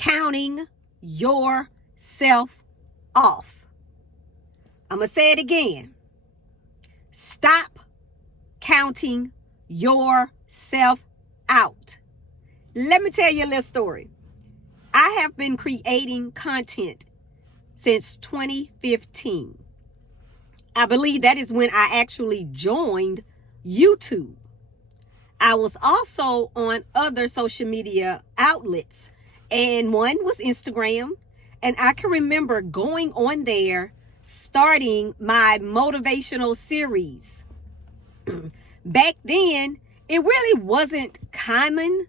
counting yourself off. I'm going to say it again. Stop counting yourself out. Let me tell you a little story. I have been creating content since 2015. I believe that is when I actually joined YouTube. I was also on other social media outlets, and one was Instagram. And I can remember going on there, starting my motivational series. Back then, it really wasn't common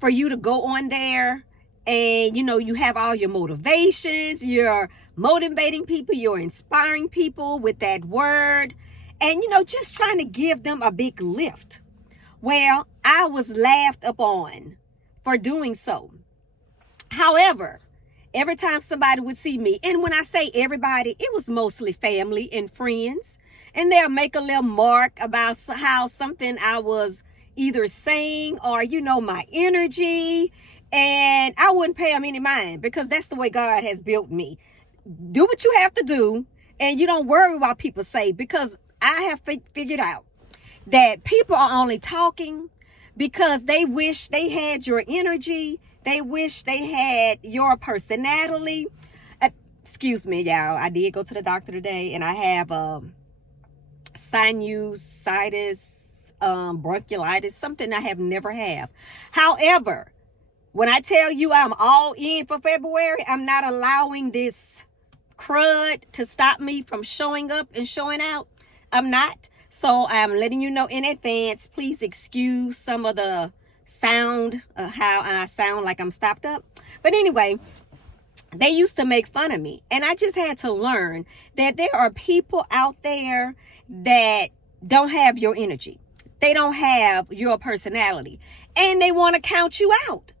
for you to go on there and, you have all your motivations, you're motivating people, you're inspiring people with that word, and, just trying to give them a big lift. Well, I was laughed upon for doing so. However, every time somebody would see me, and when I say everybody, it was mostly family and friends, and they'll make a little mark about how something I was either saying or, my energy, and I wouldn't pay them any mind because that's the way God has built me. Do what you have to do, and you don't worry what people say, because I have figured out that people are only talking because they wish they had your energy. They wish they had your personality. Excuse me, y'all. I did go to the doctor today, and I have sinusitis, bronchiolitis, something I have never had. However, when I tell you I'm all in for February, I'm not allowing this crud to stop me from showing up and showing out. I'm not. So I'm letting you know in advance. Please excuse some of the sound, how I sound like I'm stopped up. But anyway, they used to make fun of me. And I just had to learn that there are people out there that don't have your energy. They don't have your personality. And they want to count you out.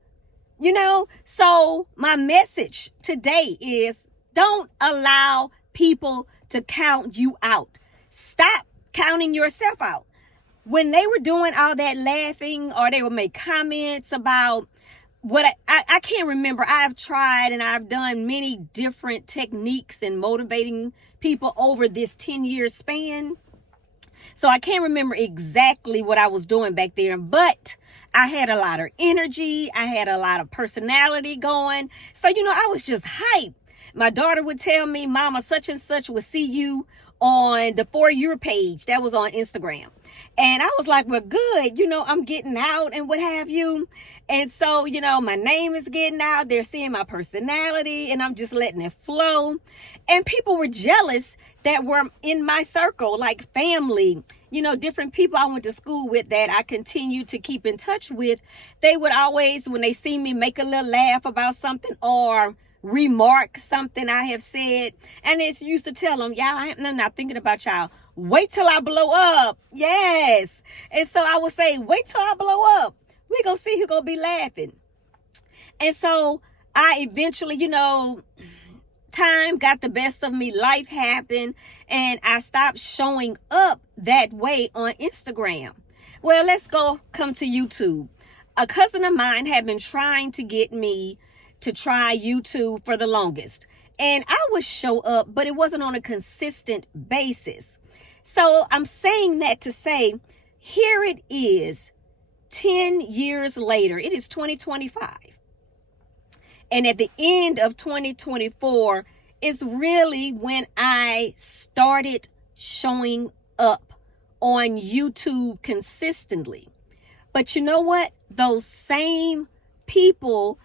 So my message today is don't allow people to count you out. Stop counting yourself out. When they were doing all that laughing, or they would make comments about what I can't remember. I've tried and I've done many different techniques in motivating people over this 10-year span. So I can't remember exactly what I was doing back there, but I had a lot of energy. I had a lot of personality going. So, I was just hyped. My daughter would tell me, Mama, such and such will see you on the For Your page. That was on Instagram. And I was like, well, good. I'm getting out and what have you. And so, my name is getting out. They're seeing my personality and I'm just letting it flow. And people were jealous that were in my circle, like family, different people I went to school with that I continue to keep in touch with. They would always, when they see me, make a little laugh about something or remark something I have said. And it's used to tell them, y'all, I'm not thinking about y'all. Wait till I blow up. Yes. And so I would say, wait till I blow up. We're going to see who's going to be laughing. And so I eventually, time got the best of me. Life happened. And I stopped showing up that way on Instagram. Well, let's come to YouTube. A cousin of mine had been trying to get me to try YouTube for the longest. And I would show up, but it wasn't on a consistent basis. So I'm saying that to say, here it is 10 years later. It is 2025. And at the end of 2024 is really when I started showing up on YouTube consistently. But you know what? Those same people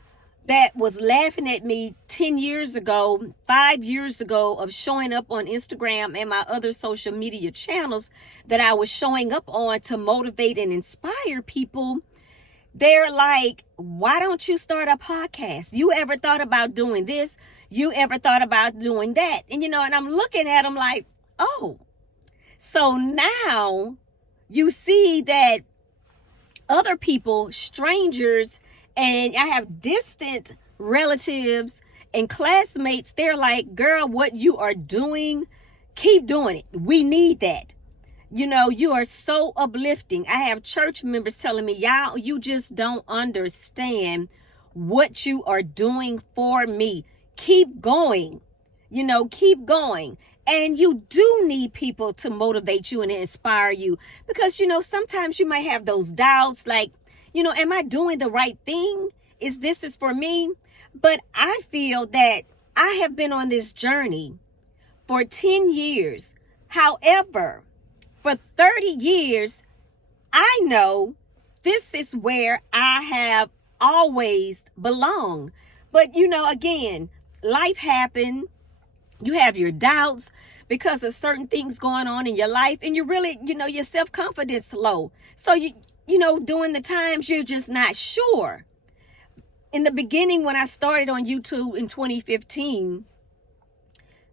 that was laughing at me 10 years ago, 5 years ago of showing up on Instagram and my other social media channels that I was showing up on to motivate and inspire people, they're like, why don't you start a podcast? You ever thought about doing this? You ever thought about doing that? And, and I'm looking at them like, oh, so now you see that other people, strangers, and I have distant relatives and classmates, they're like, girl, what you are doing, keep doing it. We need that. You are so uplifting. I have church members telling me, y'all, you just don't understand what you are doing for me. Keep going. Keep going. And you do need people to motivate you and inspire you, because, sometimes you might have those doubts like, am I doing the right thing? This is for me? But I feel that I have been on this journey for 10 years. However, for 30 years, I know this is where I have always belonged. But, again, life happened. You have your doubts because of certain things going on in your life, and you really, your self-confidence low. So, during the times you're just not sure. In the beginning, when I started on YouTube in 2015,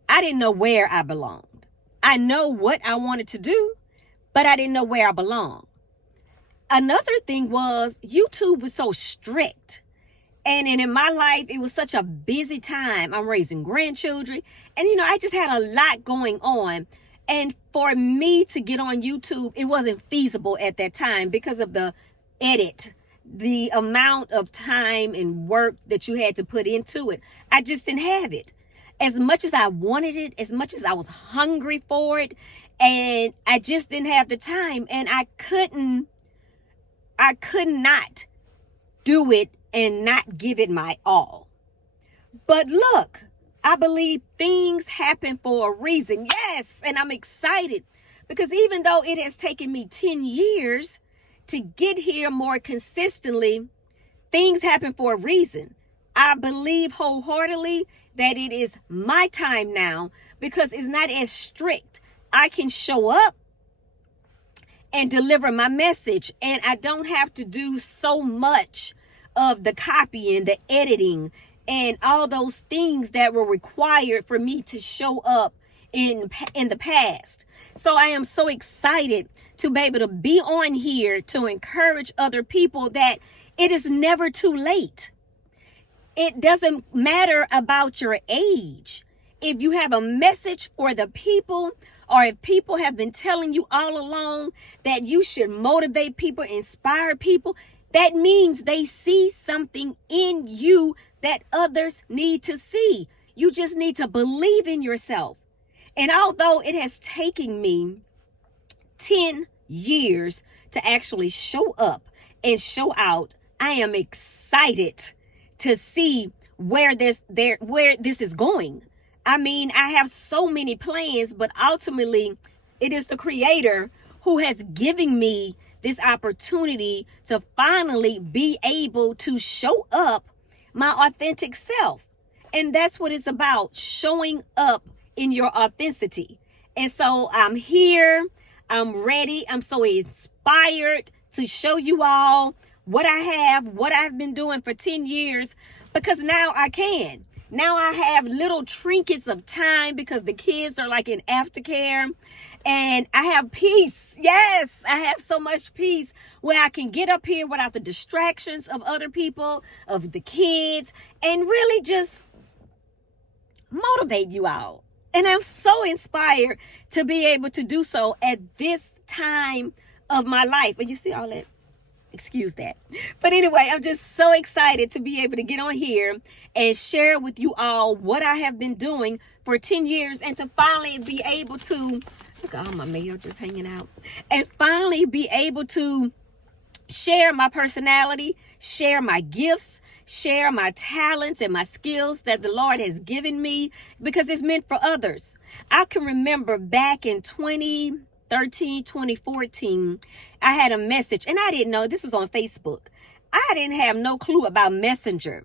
I didn't know where I belonged. I know what I wanted to do, but I didn't know where I belonged. Another thing was YouTube was so strict. And in my life, it was such a busy time. I'm raising grandchildren. And, I just had a lot going on. And for me to get on YouTube, it wasn't feasible at that time because of the edit, the amount of time and work that you had to put into it. I just didn't have it. As much as I wanted it, as much as I was hungry for it, and I just didn't have the time. And I could not do it and not give it my all. But look, I believe things happen for a reason. Yes, and I'm excited because even though it has taken me 10 years to get here more consistently, things happen for a reason. I believe wholeheartedly that it is my time now because it's not as strict. I can show up and deliver my message, and I don't have to do so much of the copying, the editing, and all those things that were required for me to show up in the past. So I am so excited to be able to be on here to encourage other people that it is never too late. It doesn't matter about your age. If you have a message for the people, or if people have been telling you all along that you should motivate people, inspire people, that means they see something in you that others need to see. You just need to believe in yourself. And although it has taken me 10 years to actually show up and show out, I am excited to see where this is going. I mean, I have so many plans, but ultimately it is the Creator who has given me this opportunity to finally be able to show up my authentic self. And that's what it's about, showing up in your authenticity. And so I'm here, I'm ready, I'm so inspired to show you all what I have, what I've been doing for 10 years, because now I can. Now I have little trinkets of time because the kids are like in aftercare, and I have peace. Yes, I have so much peace where I can get up here without the distractions of other people, of the kids, and really just motivate you all. And I'm so inspired to be able to do so at this time of my life. But you see all that? Excuse that. But anyway, I'm just so excited to be able to get on here and share with you all what I have been doing for 10 years and to finally be able to, look at all my mail just hanging out, and finally be able to share my personality, share my gifts, share my talents and my skills that the Lord has given me, because it's meant for others. I can remember back in 2014, I had a message, and I didn't know, this was on Facebook. I didn't have no clue about Messenger.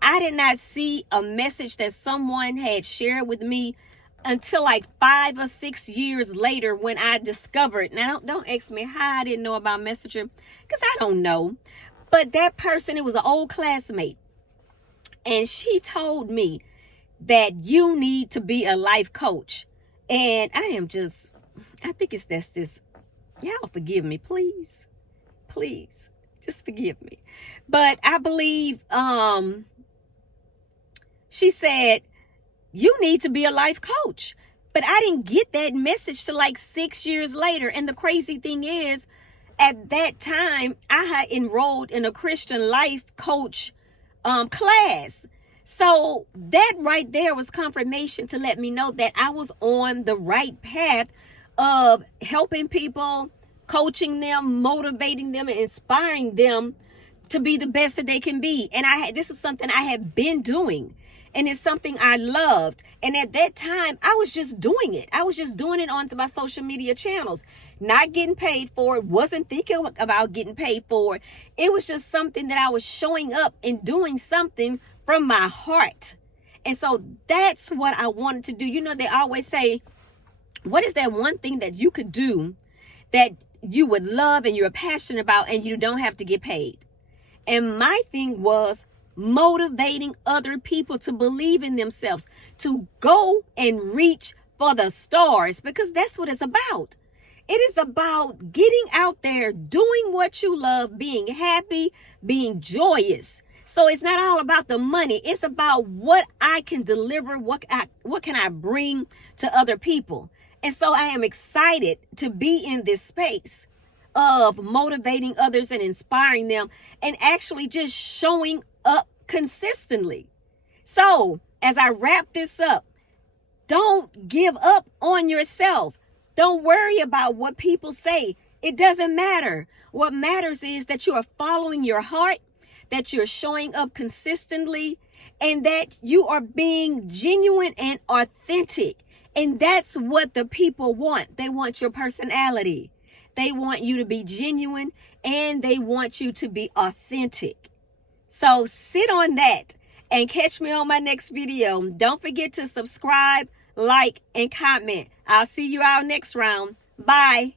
I did not see a message that someone had shared with me until like 5 or 6 years later, when I discovered. Now don't ask me how I didn't know about Messenger, because I don't know. But that person, it was an old classmate, and she told me that you need to be a life coach. And I think that's just, y'all forgive me, please. Please, just forgive me. But I believe she said, you need to be a life coach. But I didn't get that message till like 6 years later. And the crazy thing is, at that time, I had enrolled in a Christian life coach class. So that right there was confirmation to let me know that I was on the right path of helping people, coaching them, motivating them, and inspiring them to be the best that they can be. And this is something I have been doing. And it's something I loved. And at that time, I was just doing it. I was just doing it onto my social media channels, not getting paid for it, wasn't thinking about getting paid for it. It was just something that I was showing up and doing something from my heart. And so that's what I wanted to do. You know, they always say, what is that one thing that you could do that you would love and you're passionate about and you don't have to get paid? And my thing was motivating other people to believe in themselves, to go and reach for the stars, because that's what it's about. It is about getting out there, doing what you love, being happy, being joyous. So it's not all about the money. It's about what I can deliver, what can I bring to other people. And so I am excited to be in this space of motivating others and inspiring them and actually just showing up consistently. So as I wrap this up, don't give up on yourself. Don't worry about what people say. It doesn't matter. What matters is that you are following your heart, that you're showing up consistently, and that you are being genuine and authentic. And that's what the people want. They want your personality. They want you to be genuine, and they want you to be authentic. So sit on that and catch me on my next video. Don't forget to subscribe, like, and comment. I'll see you all next round. Bye.